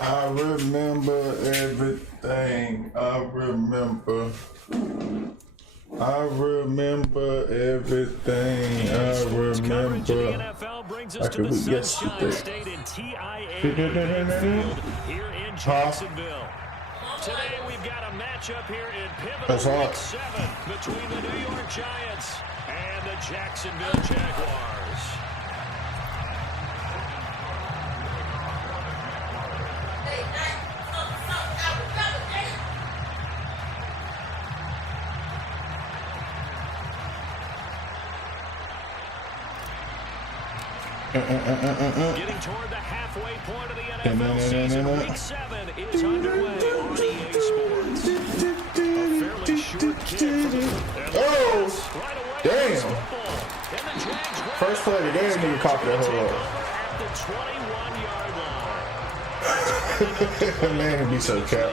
I remember everything. I remember everything. I remember like it was yesterday. Here in Jacksonville. Today we've got a matchup here in pivotal week 7 between the New York Giants and the Jacksonville Jaguars. Getting toward the halfway point of the NFL season, week 7 is underway on EA Sports. A fairly short kick oh, damn. First play of the game, nigga caught that whole at the 21-yard line. Man, it'd be so cap.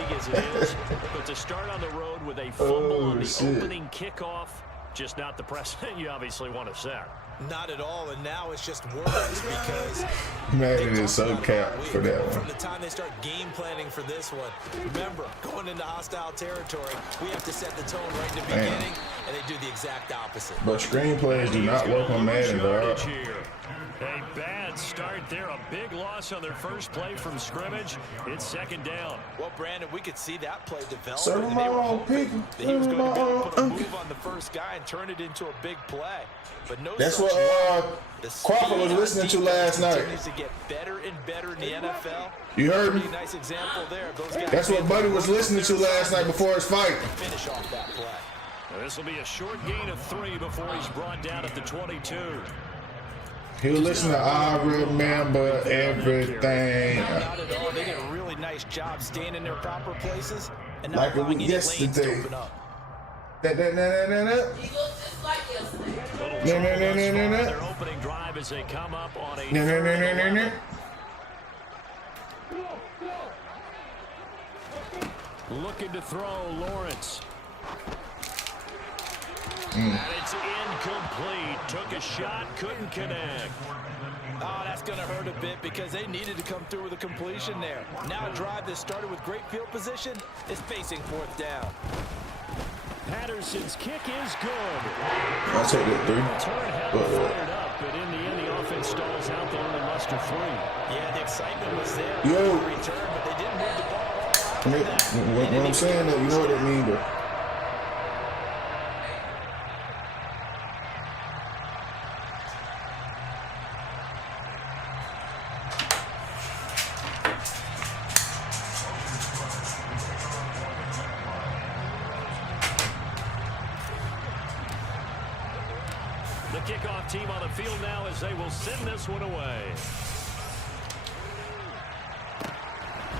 But to start on the road with a fumble on the opening kickoff, just not the precedent you obviously want to set. Not at all, and now it's just worse because man, it is so cap for that one. From the time they start game planning for this one, remember, going into hostile territory, we have to set the tone right in the beginning, and they do the exact opposite. But screenplays do not work on Madden, dog. A bad start there, a big loss on their first play from scrimmage. It's second down. Well, Brandon, we could see that play develop. Serve my own people. He was going to be able to put a move on the first guy and turn it into a big play. But no, that's what Crawford was listening to last night. To get better and better in the NFL. You heard me? Nice example there. Those guys that's what Buddy was listening to last night before his fight. Finish off that play. This will be a short gain of 3 before he's brought down at the 22. He was listening to I remember everything. Not at all. They did a really nice job staying in their proper places and not like it was yesterday. Their opening drive as they come up on a looking to throw Lawrence. And it's incomplete. Took a shot, couldn't connect. Oh, that's going to hurt a bit because they needed to come through with a completion there. Now a drive that started with great field position is facing 4th down. Patterson's kick is good. I'll take that 3. Fired up, but in the end, the offense stalls out. They only muster 3. Yeah, the excitement was there. Yo. Return, but they didn't move the ball. When I'm saying that, you know what that means, though. The kickoff team on the field now as they will send this one away.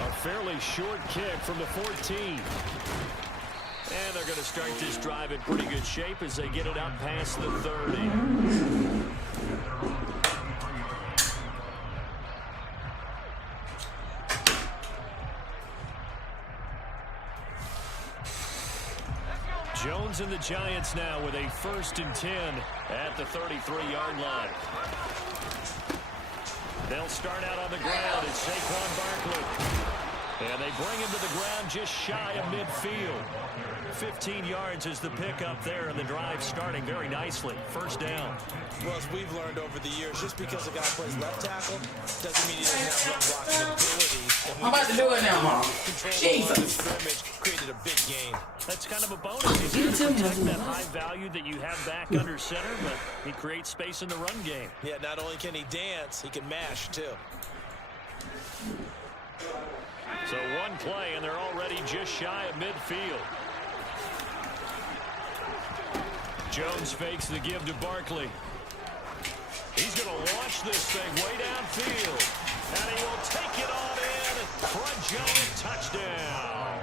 A fairly short kick from the 14. And they're going to start this drive in pretty good shape as they get it up past the 30. Jones and the Giants now with a 1st and 10 at the 33-yard line. They'll start out on the ground. It's Saquon Barkley. And they bring him to the ground just shy of midfield. 15 yards is the pickup there, and the drive starting very nicely. 1st down. Well, as we've learned over the years, just because a guy plays left tackle doesn't mean he doesn't have run blocking abilities. I'm about to do it now, Mom. Jesus. Created a big game. That's kind of a bonus. He's there to protect that high value that you have back under center, but he creates space in the run game. Yeah, not only can he dance, he can mash, too. So one play, and they're already just shy of midfield. Jones fakes the give to Barkley. He's going to launch this thing way downfield. And he will take it on in for a Giant touchdown.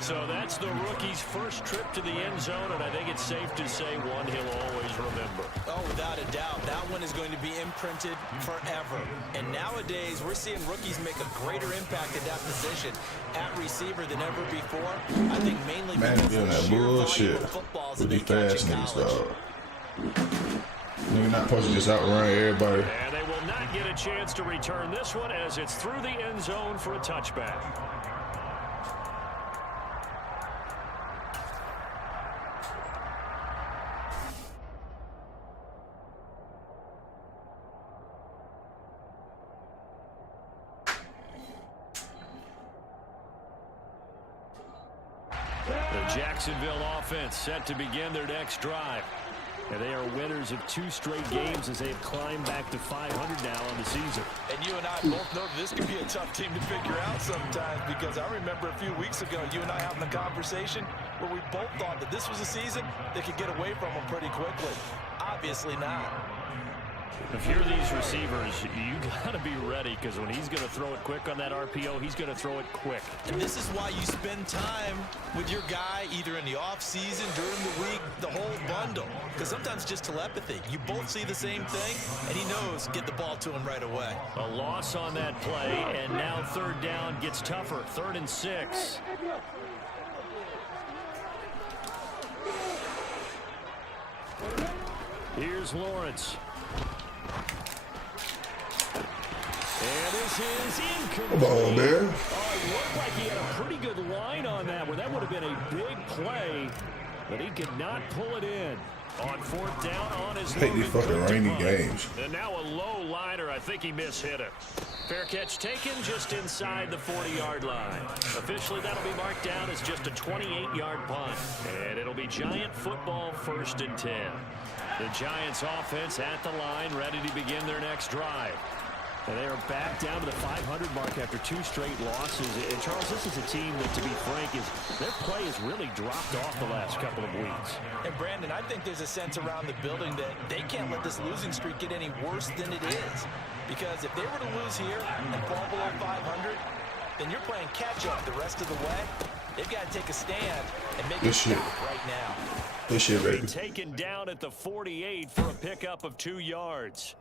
So that's the rookie's first trip to the end zone, and I think it's safe to say one he'll always remember. Oh, without a doubt. That one is going to be imprinted forever. And nowadays, we're seeing rookies make a greater impact at that position at receiver than ever before. I think mainly man, because of the that sheer bullshit volume of footballs with that they these catch fast in niggas, college. dog. You're not supposed to just outrun everybody. And they will not get a chance to return this one as it's through the end zone for a touchback. The Jacksonville offense set to begin their next drive. And they are winners of 2 straight games as they have climbed back to 500 now on the season. And you and I both know that this can be a tough team to figure out sometimes, because I remember a few weeks ago you and I having a conversation where we both thought that this was a season they could get away from them pretty quickly. Obviously not. If you're these receivers, you got to be ready, because when he's going to throw it quick on that RPO, he's going to throw it quick. And this is why you spend time with your guy either in the offseason, during the week, the whole bundle. Because sometimes just telepathy. You both see the same thing, and he knows get the ball to him right away. A loss on that play, and now 3rd down gets tougher. 3rd and 6. Here's Lawrence. And this is incomplete. Come on, man. Oh, it looked like he had a pretty good line on that one. That would have been a big play, but he could not pull it in. On 4th down on his I hate these fucking rainy games. And now a low liner. I think he mishit it. Fair catch taken just inside the 40-yard line. Officially, that'll be marked down as just a 28-yard punt. And it'll be Giant football 1st and 10. The Giants offense at the line, ready to begin their next drive. And they are back down to the 500 mark after 2 straight losses. And Charles, this is a team that, to be frank, their play has really dropped off the last couple of weeks. And Brandon, I think there's a sense around the building that they can't let this losing streak get any worse than it is. Because if they were to lose here and fall below 500, then you're playing catch-up the rest of the way. They've got to take a stand and make it stop right now. This shit, baby. Taken down at the 48 for a pickup of 2 yards.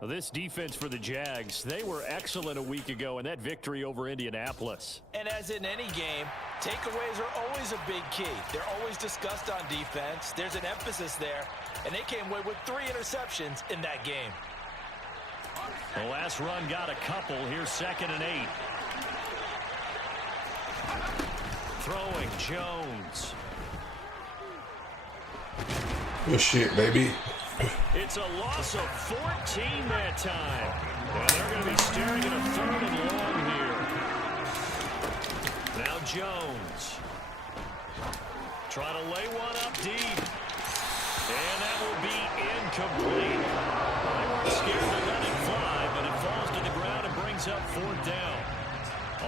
Well, this defense for the Jags, they were excellent a week ago in that victory over Indianapolis. And as in any game, takeaways are always a big key. They're always discussed on defense. There's an emphasis there, and they came away with 3 interceptions in that game. The last run got a couple. Here's 2nd and 8. Throwing Jones. Good shit, baby. It's a loss of 14 that time. And they're going to be staring at a 3rd and long here. Now Jones. Trying to lay one up deep. And that will be incomplete. They weren't scared to let it fly, but it falls to the ground and brings up 4th down.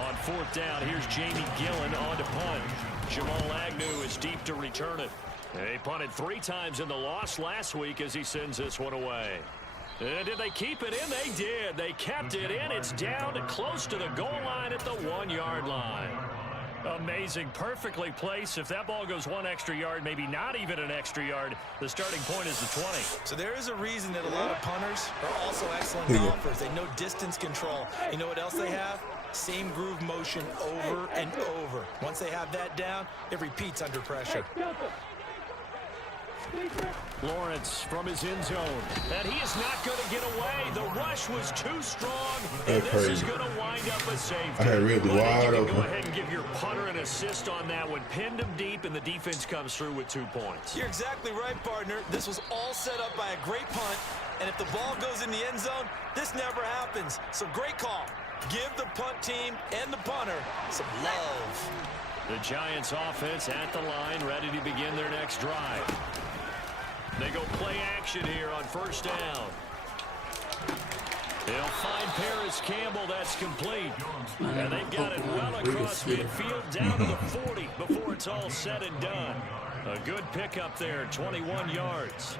On 4th down, here's Jamie Gillen on to punt. Jamal Agnew is deep to return it. They punted 3 times in the loss last week as he sends this one away. And did they keep it in? They did. They kept it in. It's down to close to the goal line at the 1-yard line. Amazing. Perfectly placed. If that ball goes 1 extra yard, maybe not even an extra yard, the starting point is the 20. So there is a reason that a lot of punters are also excellent golfers. They know distance control. You know what else they have? Same groove motion over and over. Once they have that down, it repeats under pressure. Lawrence from his end zone, and he is not going to get away. The rush was too strong, and this is going to wind up a safety. I had really wide open. Go ahead and give your punter an assist on that one. Pinned him deep, and the defense comes through with 2 points. You're exactly right, partner. This was all set up by a great punt, and if the ball goes in the end zone, this never happens. So great call. Give the punt team and the punter some love. The Giants offense at the line, ready to begin their next drive. They go play action here on 1st down. They'll find Paris Campbell. That's complete. And they've got it well across midfield down to the 40 before it's all said and done. A good pickup there, 21 yards.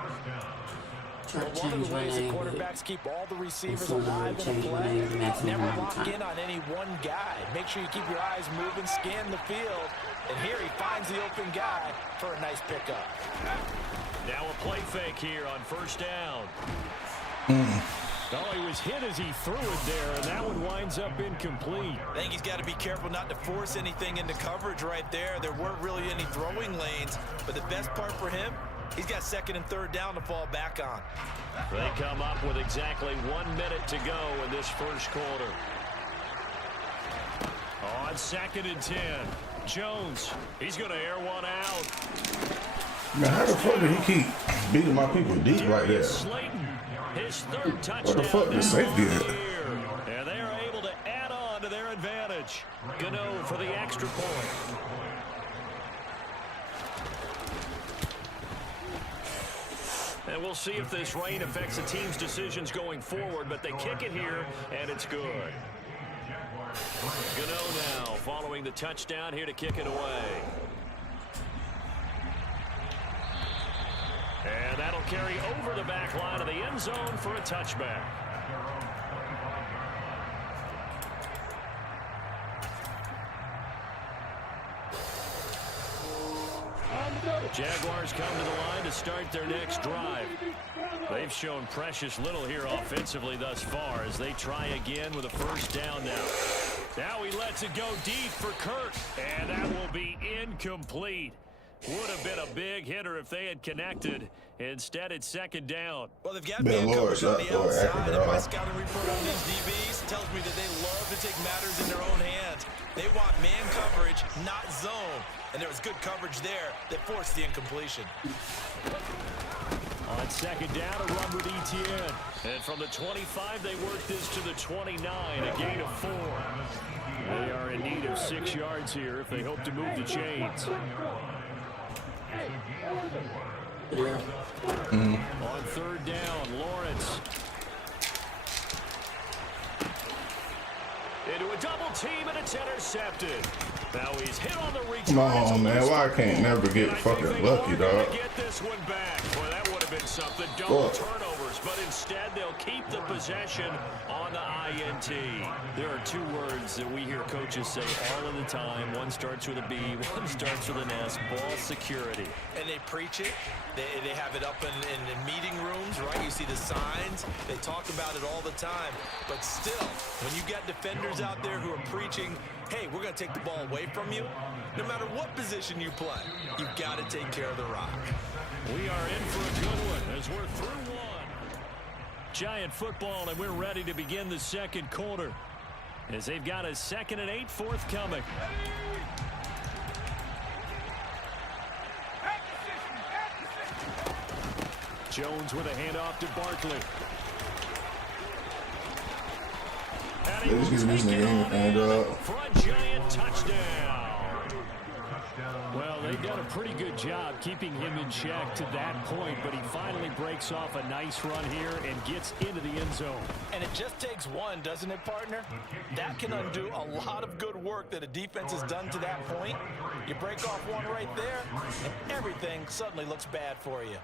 Well, one of the ways that quarterbacks keep all the receivers alive in a play, never lock in on any one guy. Make sure you keep your eyes moving, scan the field, and here he finds the open guy for a nice pickup. Now a play fake here on 1st down. Oh, he was hit as he threw it there, and that one winds up incomplete. I think he's got to be careful not to force anything into coverage right there. There weren't really any throwing lanes, but the best part for him, He's got second and third down to fall back on. They come up with exactly 1 minute to go in this first quarter. On 2nd and 10, Jones, he's going to air one out. Man, how the fuck did he keep beating my people deep like that? Slayton, his third touchdown. What the fuck did safety at? And they are able to add on to their advantage. Gano for the extra point. And we'll see if this rain affects the team's decisions going forward, but they kick it here, and it's good. Gano now following the touchdown here to kick it away. And that'll carry over the back line of the end zone for a touchback. Jaguars come to the line to start their next drive. They've shown precious little here offensively thus far as they try again with a first down now. Now he lets it go deep for Kirk, and that will be incomplete. Would have been a big hitter if they had connected. Instead, it's second down. Well, they've got man coverage on the outside, and my scouting report on these DBs tells me that they love to take matters in their own hands. They want man coverage, not zone. And there was good coverage there that forced the incompletion. On second down, a run with Etienne. And from the 25, they work this to the 29, a gain of 4. They are in need of 6 yards here if they hope to move the chains. On third down, Lawrence. Into a double team, and it's intercepted. Now he's hit on the return. Come on, man. Why I can't never get fucking lucky, dog? Get this one back. Boy, that would have been something. Double turnovers, but instead they'll keep the possession on the INT. There are 2 words that we hear coaches say all of the time. One starts with a B, one starts with an S. Ball security. And they preach it. They have it up in meeting rooms, right? You see the signs. They talk about it all the time. But still, when you got defenders out there who are preaching, hey, we're going to take the ball away from you, no matter what position you play, you've got to take care of the rock. We are in for a good one as we're through one. Giant football, and we're ready to begin the second quarter as they've got a 2nd and 8 forthcoming. Jones with a handoff to Barkley. Let's get this nigga and for a giant touchdown. Well, they've done a pretty good job keeping him in check to that point, but he finally breaks off a nice run here and gets into the end zone. And it just takes one, doesn't it, partner? That can undo a lot of good work that a defense has done to that point. You break off one right there, and everything suddenly looks bad for you.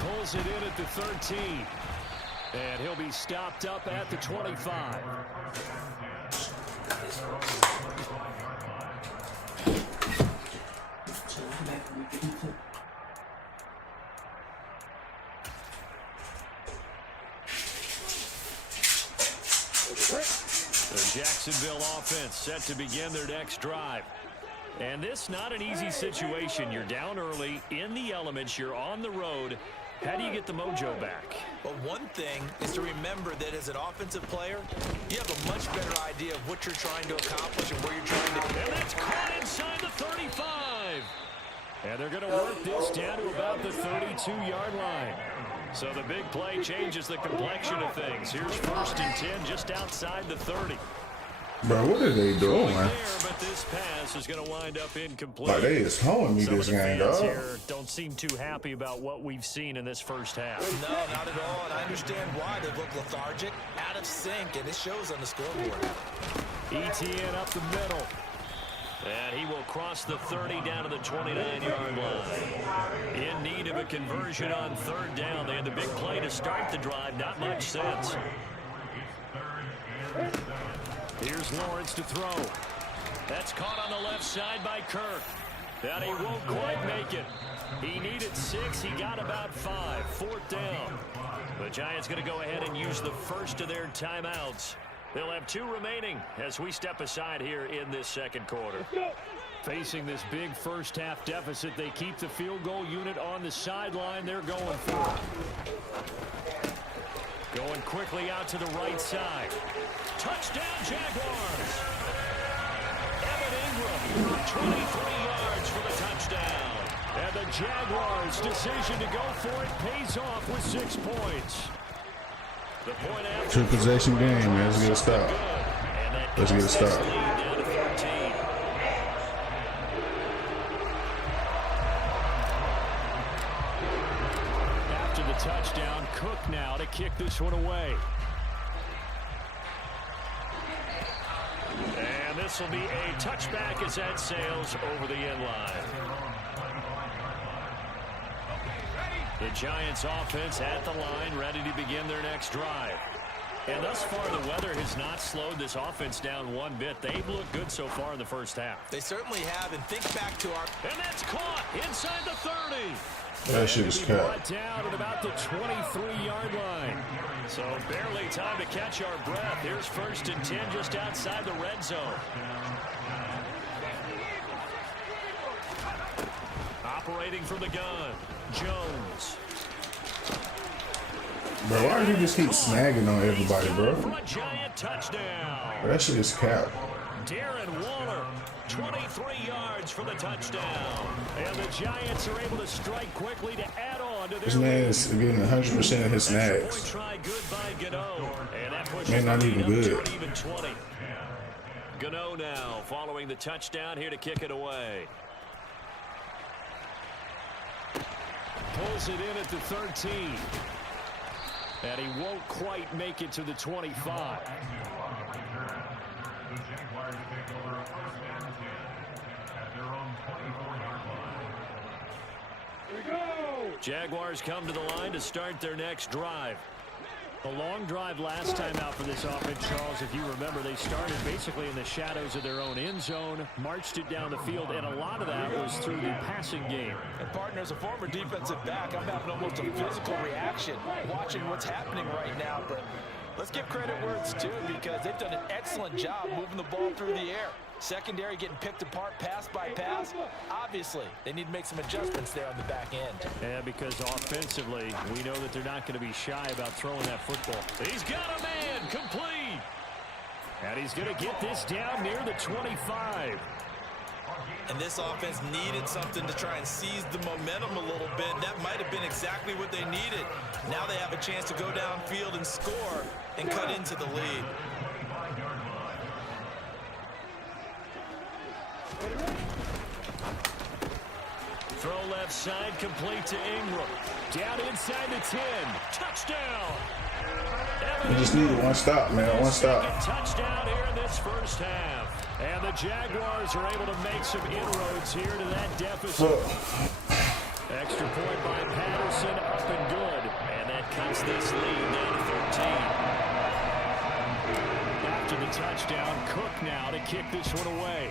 Pulls it in at the 13. And he'll be stopped up at the 25. The Jacksonville offense set to begin their next drive. And this not an easy situation. You're down early, in the elements, you're on the road. How do you get the mojo back? Well, one thing is to remember that as an offensive player, you have a much better idea of what you're trying to accomplish and where you're trying to go. And that's caught inside the 35. And they're going to work this down to about the 32-yard line. So the big play changes the complexion of things. Here's 1st and 10 just outside the 30. Bro, what are they doing? There, but this pass is going to wind up incomplete. Like, they is hoeing me this game, dog. Here don't seem too happy about what we've seen in this first half. No, not at all, and I understand why. They look lethargic, out of sync, and it shows on the scoreboard. Etienne up the middle. And he will cross the 30 down to the 29-yard line. In need of a conversion on 3rd down. They had the big play to start the drive. Not much sense. Here's Lawrence to throw. That's caught on the left side by Kirk. And he won't quite make it. He needed 6. He got about 5. 4th down. The Giants going to go ahead and use the first of their timeouts. They'll have 2 remaining as we step aside here in this second quarter. Facing this big first-half deficit, they keep the field goal unit on the sideline. They're going for it. Going quickly out to the right side. Touchdown, Jaguars. Evan Ingram, 23 yards for the touchdown. And the Jaguars' decision to go for it pays off with 6 points. The point after 2-possession game, man. Let's get a stop. Let's get a stop. After the touchdown, Cook now to kick this one away. And this will be a touchback as that sails over the end line. The Giants offense at the line, ready to begin their next drive. And thus far, the weather has not slowed this offense down one bit. They've looked good so far in the first half. They certainly have, and think back to our... And that's caught inside the 30. That shit is cut. Down at about the 23-yard line. So barely time to catch our breath. Here's 1st and 10 just outside the red zone. Operating from the gun, Jones. Bro, why do you just keep snagging on everybody, bro? For a giant touchdown. That shit is cap. Darren Waller, 23 yards for the touchdown. And the Giants are able to strike quickly to add on to their This man is getting 100% of his snags. Man, not even good. Gano now following the touchdown here to kick it away. Pulls it in at the 13. And he won't quite make it to the 25. Jaguars come to the line to start their next drive. A long drive last time out for this offense, Charles. If you remember, they started basically in the shadows of their own end zone, marched it down the field, and a lot of that was through the passing game. And partner, as a former defensive back, I'm having almost a physical reaction watching what's happening right now. But let's give credit where it's due, because they've done an excellent job moving the ball through the air. Secondary getting picked apart pass by pass. Obviously, they need to make some adjustments there on the back end. Yeah, because offensively, we know that they're not going to be shy about throwing that football. He's got a man complete. And he's going to get this down near the 25. And this offense needed something to try and seize the momentum a little bit. That might have been exactly what they needed. Now they have a chance to go downfield and score and cut into the lead. Throw left side, complete to Ingram. Down inside the 10. Touchdown. We just needed one stop, man. One stop. Touchdown here in this first half. And the Jaguars are able to make some inroads here to that deficit. Extra point by Patterson, up and good. And that cuts this lead down to 13. After the touchdown, Cook now to kick this one away.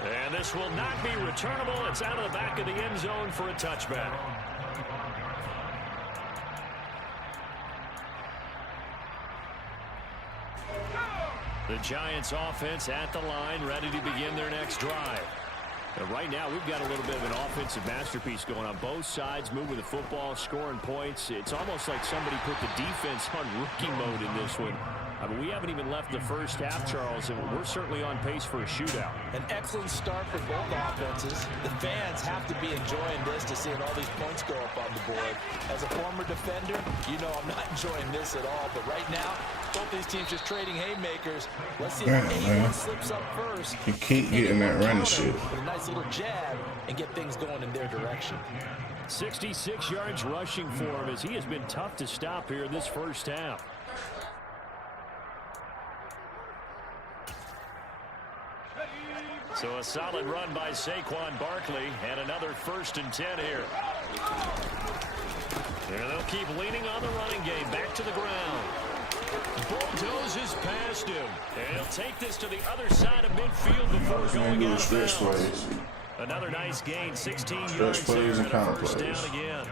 And this will not be returnable. It's out of the back of the end zone for a touchback. The Giants offense at the line, ready to begin their next drive. And right now, we've got a little bit of an offensive masterpiece going on both sides, moving the football, scoring points. It's almost like somebody put the defense on rookie mode in this one. I mean, we haven't even left the first half, Charles, and we're certainly on pace for a shootout. An excellent start for both offenses. The fans have to be enjoying this to seeing all these points go up on the board. As a former defender, you know I'm not enjoying this at all. But right now, both these teams just trading haymakers. Let's see if anyone slips up first. You keep getting that running shit. With a nice little jab and get things going in their direction. 66 yards rushing for him as he has been tough to stop here in this first half. So a solid run by Saquon Barkley and another 1st and 10 here. And they'll keep leaning on the running game. Back to the ground. Bulldozes past him. And he'll take this to the other side of midfield before going out of bounds. Another nice gain, 16 yards there and a first down again.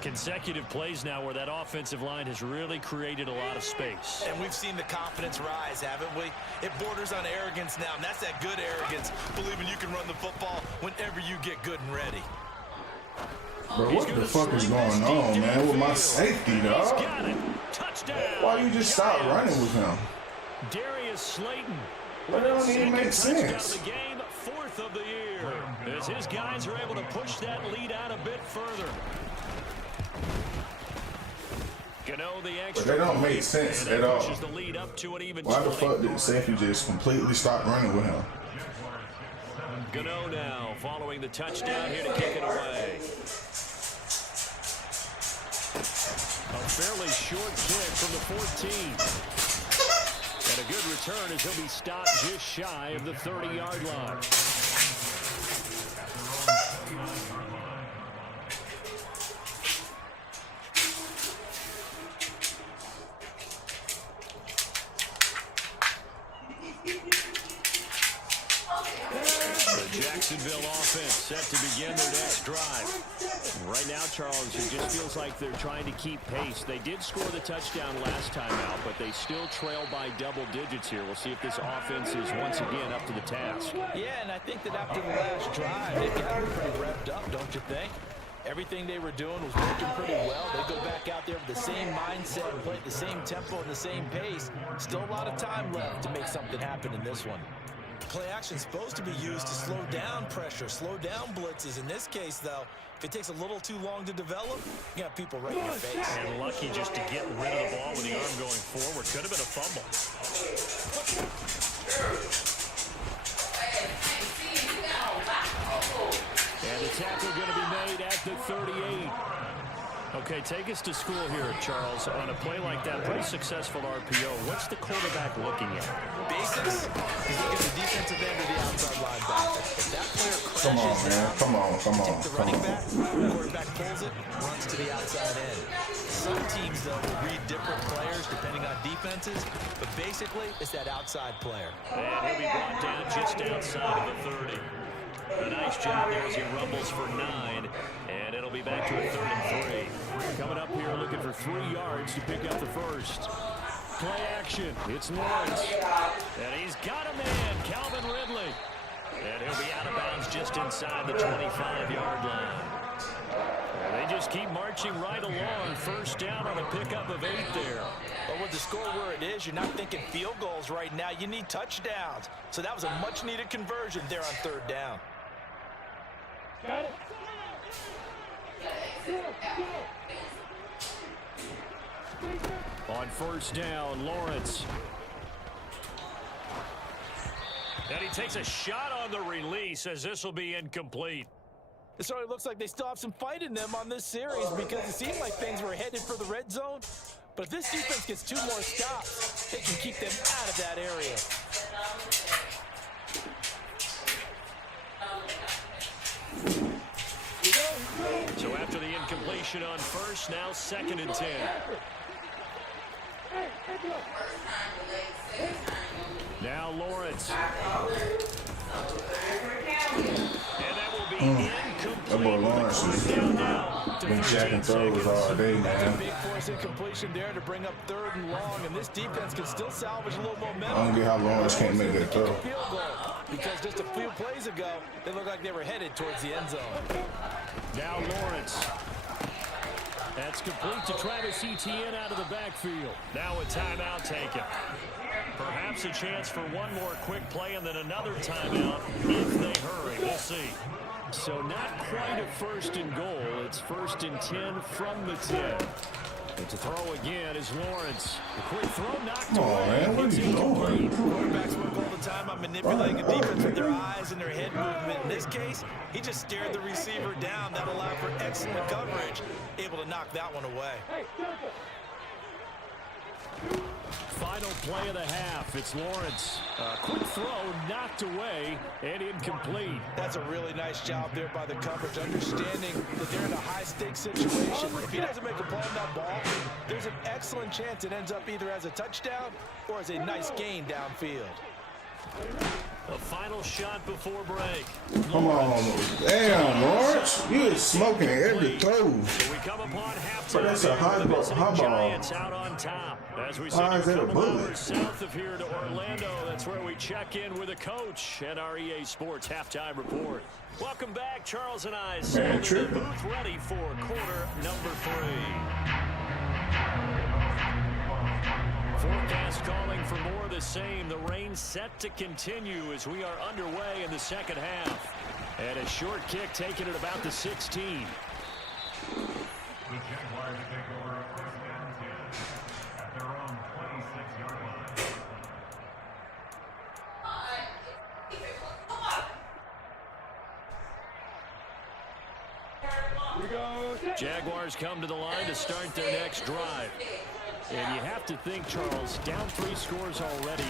Consecutive plays now where that offensive line has really created a lot of space. And we've seen the confidence rise, haven't we? It borders on arrogance now, and that's that good arrogance, believing you can run the football whenever you get good and ready. Bro, what the fuck is going on, man, with my safety, dog? Why you just stop running with him? Darius Slayton. But that don't even make sense. The game, 4th of the year. As his guys are able to push that lead out a bit further. But they don't make sense at all. Why the fuck did safety just completely stop running with him? Gano now following the touchdown here to kick it away. A fairly short kick from the 14. And a good return as he'll be stopped just shy of the 30-yard line. Jacksonville offense set to begin their next drive. Right now, Charles, it just feels like they're trying to keep pace. They did score the touchdown last time out, but they still trail by double digits here. We'll see if this offense is once again up to the task. Yeah, and I think that after the last drive, they got pretty revved up, don't you think? Everything they were doing was working pretty well. They go back out there with the same mindset and play at the same tempo and the same pace. Still a lot of time left to make something happen in this one. Play action is supposed to be used to slow down pressure, slow down blitzes. In this case, though, if it takes a little too long to develop, you got people right in your face. And lucky just to get rid of the ball with the arm going forward. Could have been a fumble. And the tackle going to be made at the 38. Okay, take us to school here, Charles. On a play like that, pretty successful RPO. What's the quarterback looking at? Basics. He's looking at the defensive end or the outside linebacker. If that player crashes Come on, man. Come on. take the running back, the quarterback pulls it, runs to the outside end. Some teams, though, will read different players depending on defenses, but basically, it's that outside player. And he'll be brought down just outside of the 30. A nice job there as he rumbles for 9, and it'll be back to a 3rd and 3. Coming up here looking for 3 yards to pick up the first. Play action. It's Lawrence. And he's got a man, Calvin Ridley. And he'll be out of bounds just inside the 25-yard line. And they just keep marching right along. First down on a pickup of 8 there. But with the score where it is, you're not thinking field goals right now. You need touchdowns. So that was a much-needed conversion there on 3rd down. Got it. On first down, Lawrence. And he takes a shot on the release as this will be incomplete. It certainly looks like they still have some fight in them on this series because it seemed like things were headed for the red zone. But if this defense gets 2 more stops, they can keep them out of that area. So after the incompletion on first, now 2nd and 10. Now Lawrence. And that will be incomplete. That boy Lawrence has been jacking throws all day, man. Big force incompletion there to bring up 3rd and long, and this defense can still salvage a little momentum. I don't get how Lawrence can't make that throw. Field goal, because just a few plays ago, they looked like they were headed towards the end zone. Now Lawrence. That's complete to Travis Etienne out of the backfield. Now a timeout taken. Perhaps a chance for one more quick play and then another timeout if they hurry. We'll see. So not quite a 1st and goal. It's 1st and 10 from the 10. And to throw again is Lawrence. The quick throw knocked away. Man, what are you doing? Quarterbacks work all the time on manipulating a defense with their eyes and their head movement. In this case, he just stared the receiver down. That allowed for excellent coverage. Able to knock that one away. Final play of the half. It's Lawrence. Quick throw knocked away and incomplete. That's a really nice job there by the coverage, understanding that they're in a high-stakes situation. If he doesn't make a play on that ball, there's an excellent chance it ends up either as a touchdown or as a nice gain downfield. A final shot before break. Come on. Damn, Lawrence. You is smoking every throw. So we come upon halftime. But that's a high ball. Giants out on top. As we Why is that a bullet? hours south of here to Orlando, that's where we check in with a coach at our EA Sports halftime report. Welcome back, Charles and I. Man, the booth ready for quarter number 3. Forecast calling for more of the same. The rain set to continue as we are underway in the second half. And a short kick taken at about the 16. The Jaguars take over a first and 10 at their own 26-yard line. Jaguars come to the line to start their next drive. And you have to think, Charles, down 3 scores already.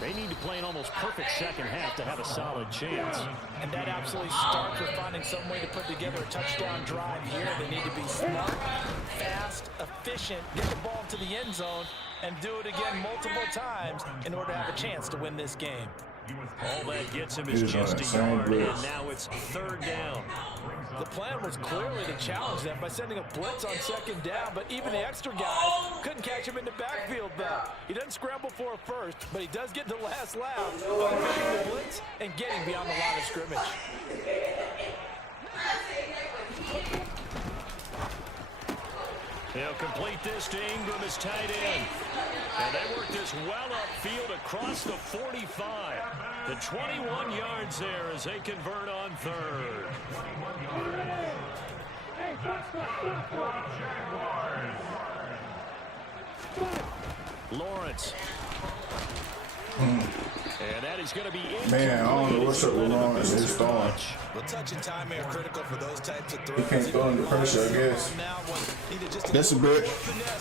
They need to play an almost perfect second half to have a solid chance. And that absolutely starts with finding some way to put together a touchdown drive here. They need to be smart, fast, efficient, get the ball to the end zone, and do it again multiple times in order to have a chance to win this game. All that gets him is just a yard, and now it's 3rd down. The plan was clearly to challenge them by sending a blitz on 2nd down, but even the extra guys couldn't catch him in the backfield though. He doesn't scramble for a first, but he does get the last laugh by evading the blitz and getting beyond the line of scrimmage. They'll complete this to Ingram as tight end. And they work this well upfield across the 45. The 21 yards there as they convert on 3rd. Lawrence. And that is going to be incomplete. Man, I don't know what's up with Lawrence. He's throwing. Well, touch and time are critical for those types of throws. He can't throw under pressure, I guess. That's a bit.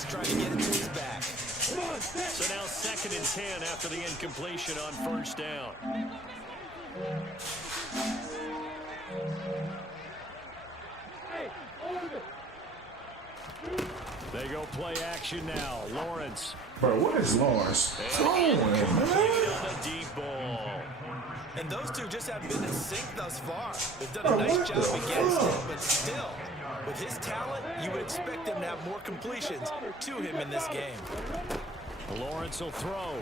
Trying to get it to his back. So now 2nd and 10 after the incompletion on 1st down. They go play action now. Lawrence. Bro, what is Lawrence throwing, man? Deep ball. And those two just haven't been in sync thus far. They've done a nice job against him, but still, with his talent, you would expect him to have more completions to him in this game. Lawrence will throw.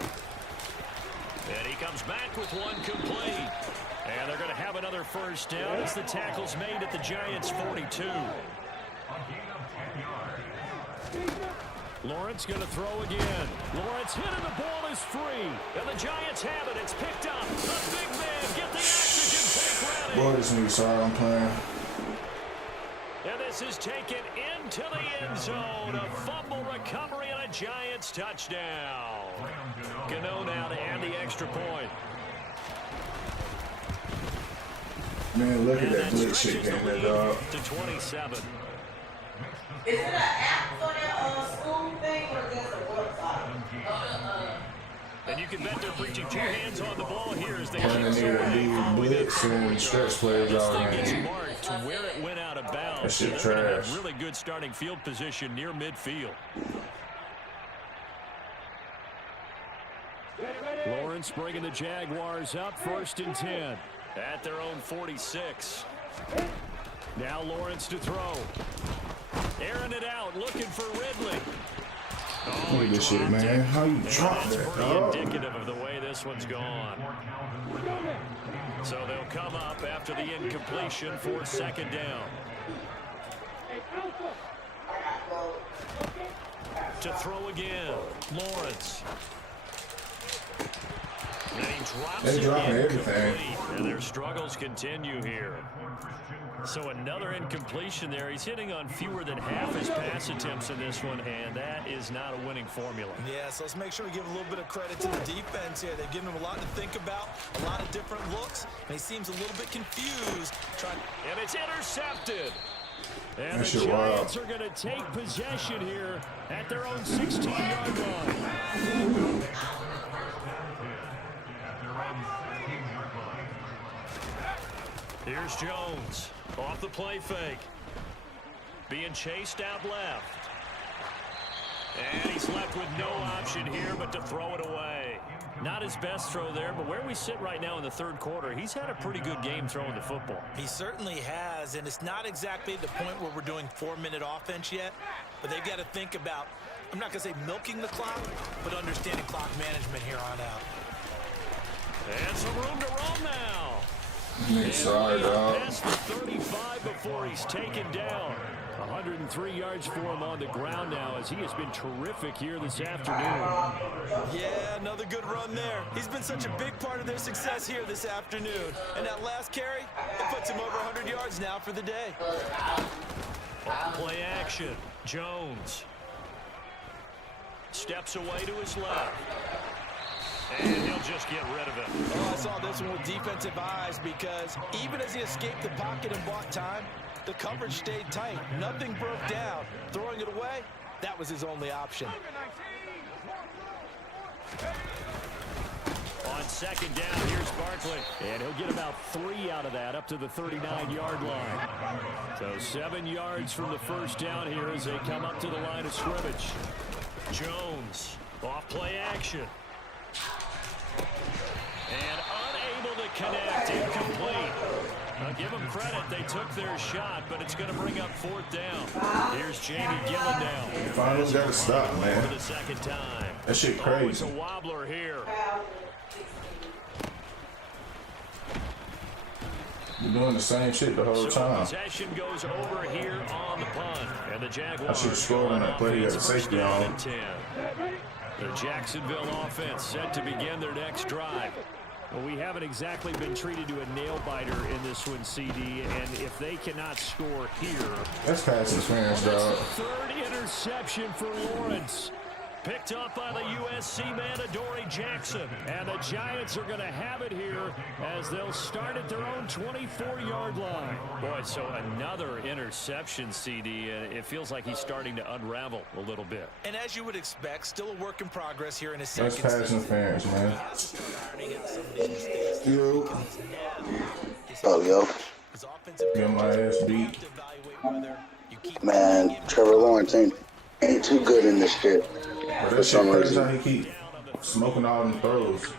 And he comes back with one complete. And they're going to have another 1st down as the tackle's made at the Giants' 42. Lawrence going to throw again. Lawrence hit and the ball is free. And the Giants have it. It's picked up. The big man get the oxygen tank ready. Boy, this new sorry I'm playing. And this is taken into the end zone. A fumble recovery and a Giants touchdown. Gano now to add the extra point. Man, look at that blitz shit getting that dog. To 27. Is it an app for that school thing or just a website? And you can bet they're preaching 2 hands on the ball here as they And they need blitz and stretch plays This all thing in. gets marked to where it went out of bounds. That shit They're gonna have trash. really good starting field position near midfield. Lawrence bringing the Jaguars up 1st and 10 at their own 46. Now Lawrence to throw. Airing it out, looking for Ridley. Oh, Look at this shit, man. How you drop that's that, pretty dog? indicative of the way this one's gone. So they'll come up after the incompletion for 2nd down. To throw again, Lawrence. And he drops They it dropping incomplete. everything. And their struggles continue here. So another incompletion there. He's hitting on fewer than half his pass attempts in this one, and that is not a winning formula. Yeah, so let's make sure we give a little bit of credit to the defense here. They've given him a lot to think about, a lot of different looks, and he seems a little bit confused. And it's intercepted. And That the shit Giants wild. are going to take possession here at their own 16-yard line. Here's Jones off the play fake. Being chased out left. And he's left with no option here but to throw it away. Not his best throw there, but where we sit right now in the third quarter, he's had a pretty good game throwing the football. He certainly has, and it's not exactly the point where we're doing 4-minute offense yet, but they've got to think about, I'm not going to say milking the clock, but understanding clock management here on out. And some room to run now. Sorry, dog. Past the 35 before he's taken down. 103 yards for him on the ground now as he has been terrific here this afternoon. Yeah, another good run there. He's been such a big part of their success here this afternoon. And that last carry, it puts him over 100 yards now for the day. Play action. Jones steps away to his left. And he'll just get rid of it. Oh, I saw this one with defensive eyes because even as he escaped the pocket and bought time, the coverage stayed tight. Nothing broke down. Throwing it away, that was his only option. On second down, here's Barkley. And he'll get about 3 out of that up to the 39-yard line. So 7 yards from the first down here as they come up to the line of scrimmage. Jones, off play action. And unable to connect, incomplete. I'll give them credit, they took their shot, but it's going to bring up fourth down. Here's Jamie Gillen Finally got to stop, man. for the second time. That shit It's crazy. a wobbler here. You're doing the same shit the whole So time. possession goes over here on the punt. And the Jaguars I should scroll on that play. He got a safety down on. and 10. The Jacksonville offense set to begin their next drive. Well, we haven't exactly been treated to a nail-biter in this one, CD, and if they cannot score here... That's pass interference, dog. Third interception for Lawrence. Picked up by the USC man, Adoree Jackson. And the Giants are going to have it here as they'll start at their own 24-yard line. Boy, so another interception, CD. It feels like he's starting to unravel a little bit. And as you would expect, still a work in progress here in his That's second pass season. interference, man. His Yo. Oh, yo. offensive Get my ass beat. to evaluate whether you keep Man, Trevor Lawrence ain't too good in this shit. But For that shit some crazy reason. how he keep smoking all them throws.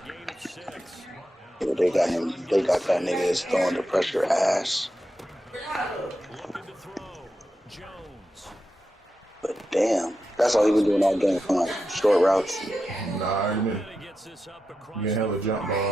Yeah, they got that nigga that's throwing the pressure ass. Looking to throw. Jones. But damn, that's all he been doing all game, huh? Short routes. Nah, he been Gets this up across getting hella jump ball.